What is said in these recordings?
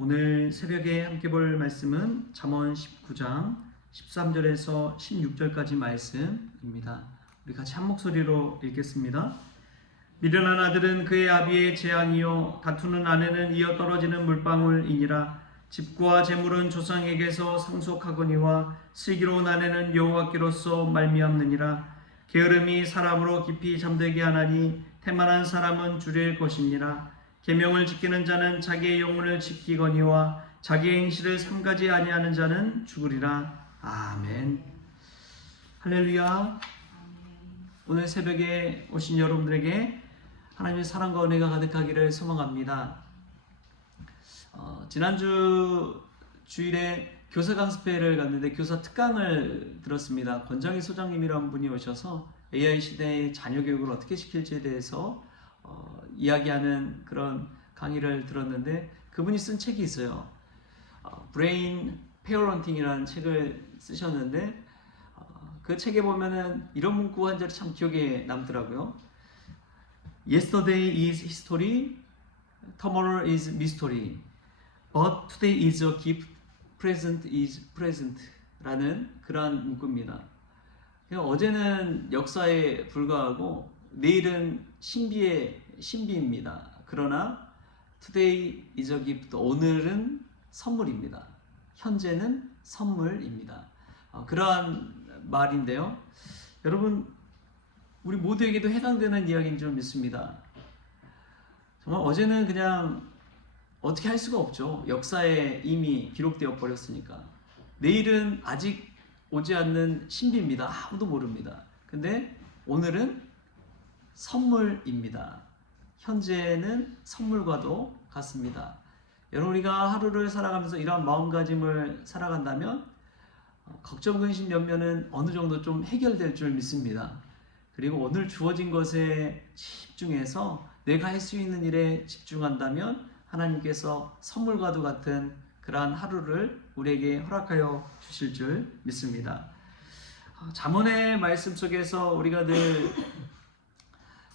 오늘 새벽에 함께 볼 말씀은 잠언 19장 13절에서 16절까지 말씀입니다. 우리 같이 한 목소리로 읽겠습니다. 미련한 아들은 그의 아비의 재앙이요 다투는 아내는 이어 떨어지는 물방울이니라. 집과 재물은 조상에게서 상속하거니와 슬기로운 아내는 여호와께로서 말미암느니라. 게으름이 사람으로 깊이 잠들게 하나니 태만한 사람은 줄일 것이니라. 계명을 지키는 자는 자기의 영혼을 지키거니와 자기의 행실을 삼가지 아니하는 자는 죽으리라. 아멘. 할렐루야. 오늘 새벽에 오신 여러분들에게 하나님의 사랑과 은혜가 가득하기를 소망합니다. 지난주 주일에 교사 강습회를 갔는데 교사 특강을 들었습니다. 권정희 소장님이라는 분이 오셔서 AI 시대의 자녀 교육을 어떻게 시킬지에 대해서 이야기하는 그런 강의를 들었는데, 그분이 쓴 책이 있어요. 브레인 페어런팅이라는 책을 쓰셨는데, 그 책에 보면은 이런 문구 한 절이 참 기억에 남더라고요. Yesterday is history, tomorrow is mystery, but today is a gift, present is present 라는 그러한 문구입니다. 어제는 역사에 불과하고 내일은 신비입니다. 그러나 today is a gift, 오늘은 선물입니다. 현재는 선물입니다. 그러한 말인데요. 여러분, 우리 모두에게도 해당되는 이야기인 줄 믿습니다. 정말 어제는 그냥 어떻게 할 수가 없죠. 역사에 이미 기록되어 버렸으니까. 내일은 아직 오지 않는 신비입니다. 아무도 모릅니다. 근데 오늘은 선물입니다. 현재는 선물과도 같습니다. 여러분, 우리가 하루를 살아가면서 이러한 마음가짐을 살아간다면 걱정, 근심, 염려는 어느 정도 좀 해결될 줄 믿습니다. 그리고 오늘 주어진 것에 집중해서 내가 할 수 있는 일에 집중한다면 하나님께서 선물과도 같은 그러한 하루를 우리에게 허락하여 주실 줄 믿습니다. 잠언의 말씀 속에서 우리가 늘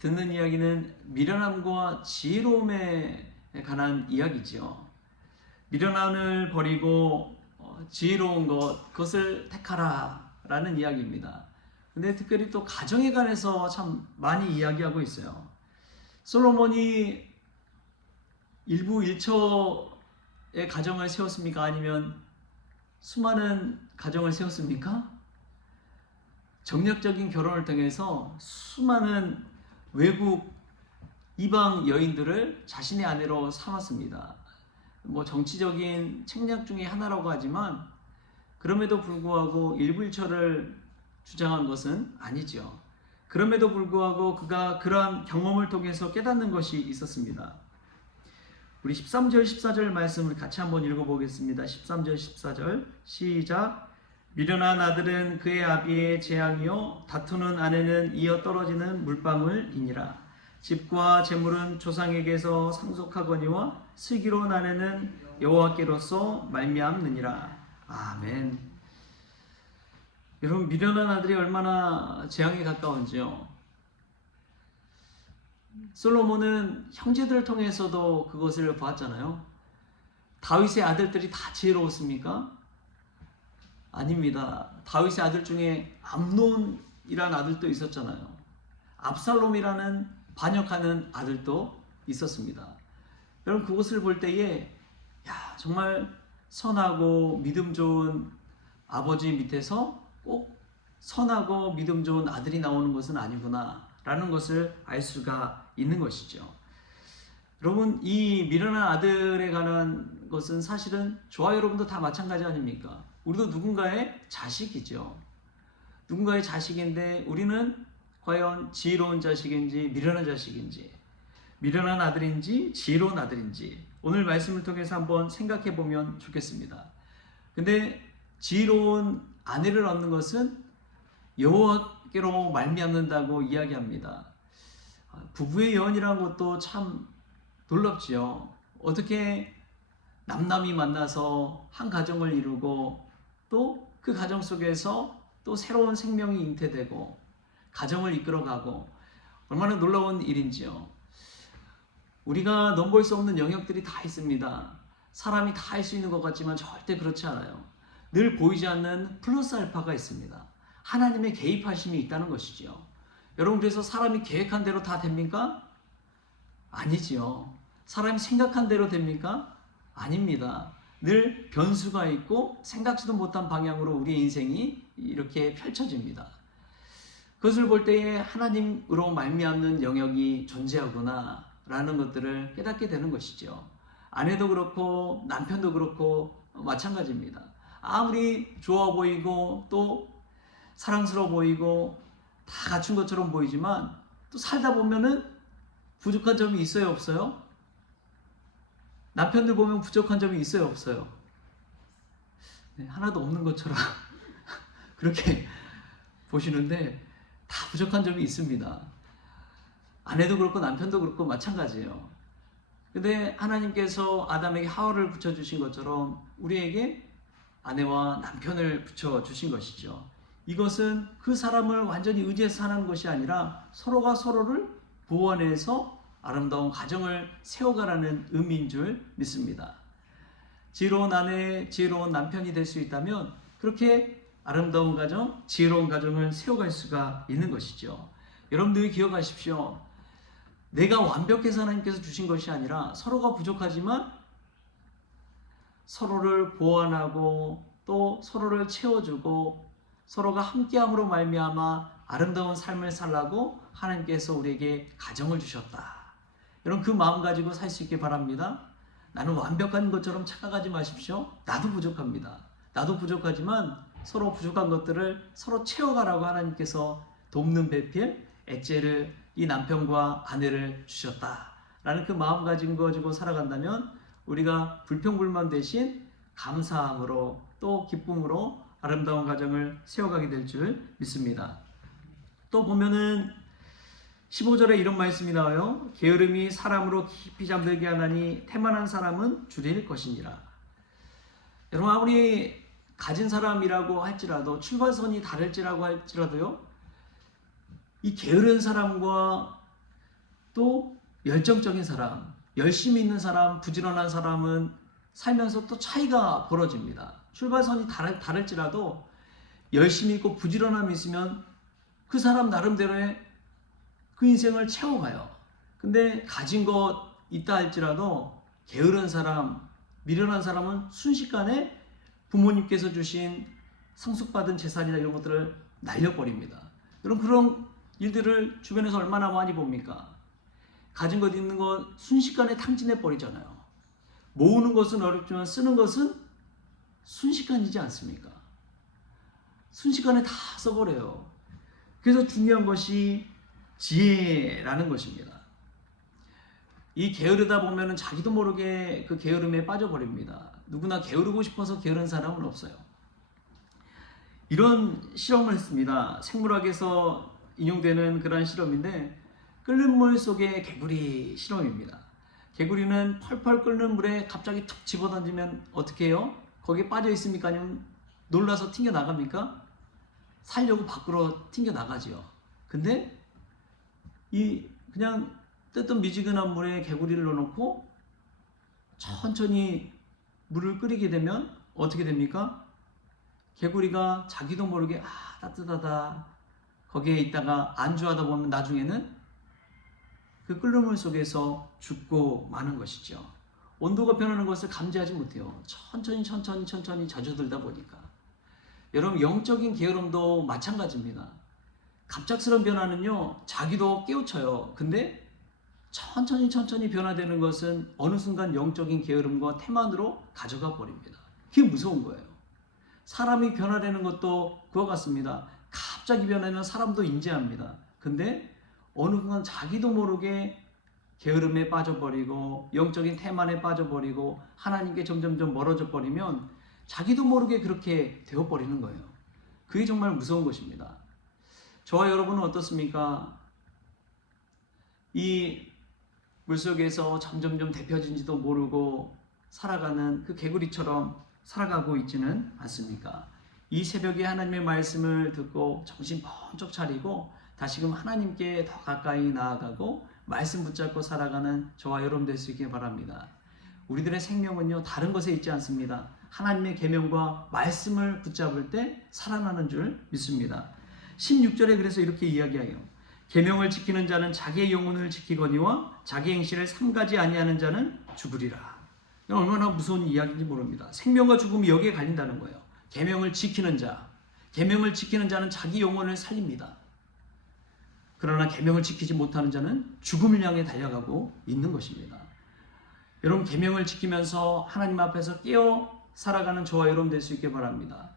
듣는 이야기는 미련함과 지혜로움에 관한 이야기죠. 미련함을 버리고 지혜로운 그것을 택하라 라는 이야기입니다. 근데 특별히 또 가정에 관해서 참 많이 이야기하고 있어요. 솔로몬이 일부 일처의 가정을 세웠습니까? 아니면 수많은 가정을 세웠습니까? 정략적인 결혼을 통해서 수많은 외국 이방 여인들을 자신의 아내로 삼았습니다. 정치적인 책략 중에 하나라고 하지만 그럼에도 불구하고 일부일처를 주장한 것은 아니죠. 그럼에도 불구하고 그가 그러한 경험을 통해서 깨닫는 것이 있었습니다. 우리 13절 14절 말씀을 같이 한번 읽어보겠습니다. 13절 14절 시작. 미련한 아들은 그의 아비의 재앙이요 다투는 아내는 이어 떨어지는 물방울이니라. 집과 재물은 조상에게서 상속하거니와 슬기로운 아내는 여호와께로서 말미암느니라. 아멘. 여러분, 미련한 아들이 얼마나 재앙에 가까운지요. 솔로몬은 형제들을 통해서도 그것을 보았잖아요. 다윗의 아들들이 다 지혜로웠습니까? 아닙니다. 다윗의 아들 중에 암논이라는 아들도 있었잖아요. 압살롬이라는 반역하는 아들도 있었습니다. 여러분, 그것을 볼 때에 정말 선하고 믿음 좋은 아버지 밑에서 꼭 선하고 믿음 좋은 아들이 나오는 것은 아니구나 라는 것을 알 수가 있는 것이죠. 여러분, 이 미련한 아들에 관한 것은 사실은 저와 여러분도 다 마찬가지 아닙니까? 우리도 누군가의 자식이죠. 누군가의 자식인데 우리는 과연 지혜로운 자식인지 미련한 자식인지, 미련한 아들인지 지혜로운 아들인지 오늘 말씀을 통해서 한번 생각해 보면 좋겠습니다. 근데 지혜로운 아내를 얻는 것은 여호와께로 말미암는다고 이야기합니다. 부부의 연이라는 것도 참 놀랍지요. 어떻게 남남이 만나서 한 가정을 이루고 또 그 가정 속에서 또 새로운 생명이 잉태되고 가정을 이끌어가고 얼마나 놀라운 일인지요. 우리가 넘볼 수 없는 영역들이 다 있습니다. 사람이 다 할 수 있는 것 같지만 절대 그렇지 않아요. 늘 보이지 않는 플러스 알파가 있습니다. 하나님의 개입하심이 있다는 것이지요. 여러분, 그래서 사람이 계획한 대로 다 됩니까? 아니지요. 사람이 생각한 대로 됩니까? 아닙니다. 늘 변수가 있고 생각지도 못한 방향으로 우리의 인생이 이렇게 펼쳐집니다. 그것을 볼 때에 하나님으로 말미암는 영역이 존재하구나 라는 것들을 깨닫게 되는 것이죠. 아내도 그렇고 남편도 그렇고 마찬가지입니다. 아무리 좋아 보이고 또 사랑스러워 보이고 다 갖춘 것처럼 보이지만 또 살다 보면은 부족한 점이 있어요, 없어요? 남편들 보면 부족한 점이 있어요, 없어요? 네, 하나도 없는 것처럼 그렇게 보시는데 다 부족한 점이 있습니다. 아내도 그렇고 남편도 그렇고 마찬가지예요. 근데 하나님께서 아담에게 하와를 붙여주신 것처럼 우리에게 아내와 남편을 붙여주신 것이죠. 이것은 그 사람을 완전히 의지해서 사는 것이 아니라 서로가 서로를 보완해서 아름다운 가정을 세워가라는 의미인 줄 믿습니다. 지혜로운 아내, 지혜로운 남편이 될 수 있다면 그렇게 아름다운 가정, 지혜로운 가정을 세워갈 수가 있는 것이죠. 여러분들이 기억하십시오. 내가 완벽해서 하나님께서 주신 것이 아니라 서로가 부족하지만 서로를 보완하고 또 서로를 채워주고 서로가 함께함으로 말미암아 아름다운 삶을 살라고 하나님께서 우리에게 가정을 주셨다. 여러분, 그 마음 가지고 살 수 있길 바랍니다. 나는 완벽한 것처럼 착각하지 마십시오. 나도 부족합니다. 나도 부족하지만 서로 부족한 것들을 서로 채워가라고 하나님께서 돕는 배필, 엣제를 이 남편과 아내를 주셨다라는 그 마음 가지고 살아간다면 우리가 불평불만 대신 감사함으로 또 기쁨으로 아름다운 가정을 세워가게 될 줄 믿습니다. 또 보면은 15절에 이런 말씀이 나와요. 게으름이 사람으로 깊이 잠들게 하나니 태만한 사람은 줄일 것이니라. 여러분, 아무리 가진 사람이라고 할지라도 출발선이 다를지라고 할지라도요, 이 게으른 사람과 또 열정적인 사람, 열심히 있는 사람, 부지런한 사람은 살면서 또 차이가 벌어집니다. 출발선이 다를지라도 열심히 있고 부지런함이 있으면 그 사람 나름대로의 그 인생을 채워가요. 근데 가진 것 있다 할지라도 게으른 사람, 미련한 사람은 순식간에 부모님께서 주신 상속받은 재산이나 이런 것들을 날려버립니다. 여러분, 그런 일들을 주변에서 얼마나 많이 봅니까? 가진 것 있는 것 순식간에 탕진해 버리잖아요. 모으는 것은 어렵지만 쓰는 것은 순식간이지 않습니까? 순식간에 다 써버려요. 그래서 중요한 것이 지혜라는 것입니다. 이 게으르다 보면은 자기도 모르게 그 게으름에 빠져버립니다. 누구나 게으르고 싶어서 게으른 사람은 없어요. 이런 실험을 했습니다. 생물학에서 인용되는 그런 실험인데 끓는 물 속의 개구리 실험입니다. 개구리는 펄펄 끓는 물에 갑자기 툭 집어던지면 어떻게 해요? 거기에 빠져 있습니까? 아니면 놀라서 튕겨 나갑니까? 살려고 밖으로 튕겨 나가지요. 근데 이 그냥 뜨뜻미지근한 물에 개구리를 넣어놓고 천천히 물을 끓이게 되면 어떻게 됩니까? 개구리가 자기도 모르게 따뜻하다 거기에 있다가 안주하다 보면 나중에는 그 끓는 물 속에서 죽고 마는 것이죠. 온도가 변하는 것을 감지하지 못해요. 천천히 젖어들다 보니까. 여러분, 영적인 게으름도 마찬가지입니다. 갑작스러운 변화는요, 자기도 깨우쳐요. 근데 천천히 변화되는 것은 어느 순간 영적인 게으름과 태만으로 가져가 버립니다. 그게 무서운 거예요. 사람이 변화되는 것도 그와 같습니다. 갑자기 변하면 사람도 인지합니다. 근데 어느 순간 자기도 모르게 게으름에 빠져버리고 영적인 태만에 빠져버리고 하나님께 점점 멀어져 버리면 자기도 모르게 그렇게 되어버리는 거예요. 그게 정말 무서운 것입니다. 저와 여러분은 어떻습니까? 이 물속에서 점점 데펴진지도 모르고 살아가는 그 개구리처럼 살아가고 있지는 않습니까? 이 새벽에 하나님의 말씀을 듣고 정신 번쩍 차리고 다시금 하나님께 더 가까이 나아가고 말씀 붙잡고 살아가는 저와 여러분 될 수 있길 바랍니다. 우리들의 생명은요 다른 것에 있지 않습니다. 하나님의 계명과 말씀을 붙잡을 때 살아나는 줄 믿습니다. 16절에 그래서 이렇게 이야기해요. 계명을 지키는 자는 자기의 영혼을 지키거니와 자기 행실을 삼가지 아니하는 자는 죽으리라. 얼마나 무서운 이야기인지 모릅니다. 생명과 죽음이 여기에 갈린다는 거예요. 계명을 지키는 자, 계명을 지키는 자는 자기 영혼을 살립니다. 그러나 계명을 지키지 못하는 자는 죽음을 향해 달려가고 있는 것입니다. 여러분, 계명을 지키면서 하나님 앞에서 깨어 살아가는 저와 여러분 될 수 있게 바랍니다.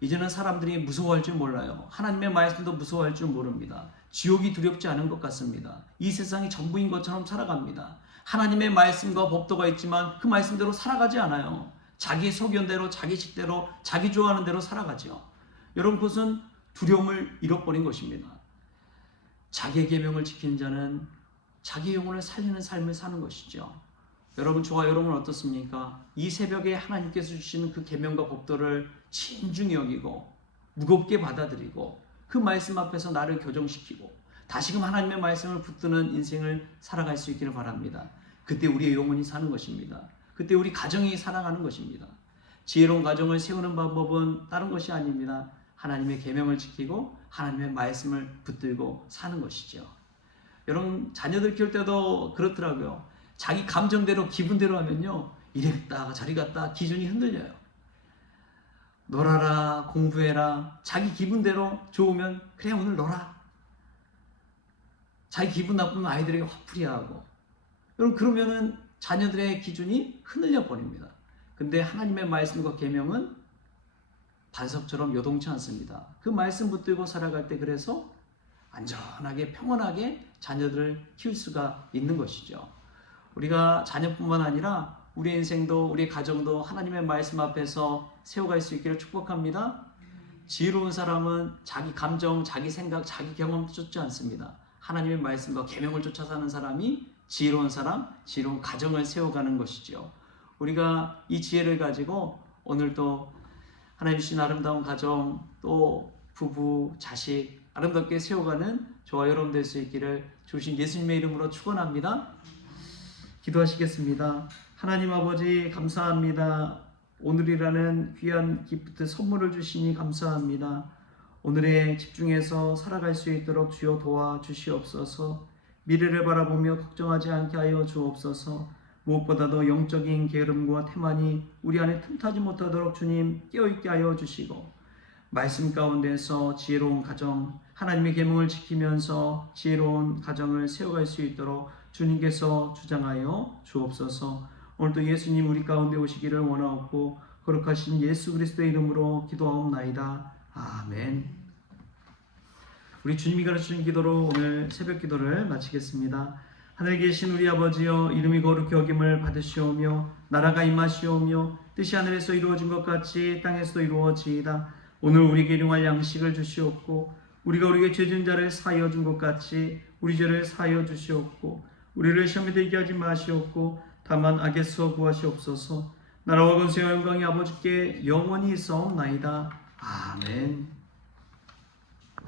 이제는 사람들이 무서워할 줄 몰라요. 하나님의 말씀도 무서워할 줄 모릅니다. 지옥이 두렵지 않은 것 같습니다. 이 세상이 전부인 것처럼 살아갑니다. 하나님의 말씀과 법도가 있지만 그 말씀대로 살아가지 않아요. 자기 소견대로, 자기 식대로, 자기 좋아하는 대로 살아가죠. 여러분, 그것은 두려움을 잃어버린 것입니다. 자기의 계명을 지키는 자는 자기 영혼을 살리는 삶을 사는 것이죠. 여러분, 저와 여러분은 어떻습니까? 이 새벽에 하나님께서 주시는 그 계명과 법도를 진중히 여기고 무겁게 받아들이고 그 말씀 앞에서 나를 교정시키고 다시금 하나님의 말씀을 붙드는 인생을 살아갈 수 있기를 바랍니다. 그때 우리의 영혼이 사는 것입니다. 그때 우리 가정이 살아가는 것입니다. 지혜로운 가정을 세우는 방법은 다른 것이 아닙니다. 하나님의 계명을 지키고 하나님의 말씀을 붙들고 사는 것이죠. 여러분, 자녀들 키울 때도 그렇더라고요. 자기 감정대로 기분대로 하면요, 이리 갔다 저리 갔다 기준이 흔들려요. 놀아라, 공부해라, 자기 기분대로 좋으면 그래 오늘 놀아. 자기 기분 나쁘면 아이들에게 화풀이하고. 여러분, 그러면은 자녀들의 기준이 흔들려 버립니다. 근데 하나님의 말씀과 계명은 반석처럼 요동치 않습니다. 그 말씀 붙들고 살아갈 때 그래서 안전하게 평온하게 자녀들을 키울 수가 있는 것이죠. 우리가 자녀뿐만 아니라 우리 인생도 우리 가정도 하나님의 말씀 앞에서 세워갈 수 있기를 축복합니다. 지혜로운 사람은 자기 감정, 자기 생각, 자기 경험 쫓지 않습니다. 하나님의 말씀과 계명을 쫓아 사는 사람이 지혜로운 사람, 지혜로운 가정을 세워가는 것이죠. 우리가 이 지혜를 가지고 오늘도 하나님 주신 아름다운 가정, 또 부부, 자식 아름답게 세워가는 저와 여러분 될 수 있기를 주신 예수님의 이름으로 축원합니다. 기도하시겠습니다. 하나님 아버지, 감사합니다. 오늘이라는 귀한 기프트 선물을 주시니 감사합니다. 오늘에 집중해서 살아갈 수 있도록 주여 도와주시옵소서. 미래를 바라보며 걱정하지 않게 하여 주옵소서. 무엇보다도 영적인 게으름과 태만이 우리 안에 틈타지 못하도록 주님 깨어있게 하여 주시고, 말씀 가운데서 지혜로운 가정, 하나님의 계명을 지키면서 지혜로운 가정을 세워갈 수 있도록 주님께서 주장하여 주옵소서. 오늘도 예수님 우리 가운데 오시기를 원하옵고 거룩하신 예수 그리스도의 이름으로 기도하옵나이다. 아멘. 우리 주님이 가르치신 기도로 오늘 새벽 기도를 마치겠습니다. 하늘에 계신 우리 아버지여, 이름이 거룩히 여김을 받으시오며 나라가 임하시오며 뜻이 하늘에서 이루어진 것 같이 땅에서도 이루어지이다. 오늘 우리에게 일용할 양식을 주시옵고 우리가 우리에게 죄진 자를 사하여 준 것 같이 우리 죄를 사하여 주시옵고 우리를 시험에 들게 하지 마시옵고 다만 악에서 구하시옵소서. 나라와 권세와 영광이 아버지께 영원히 있사옵나이다. 아멘.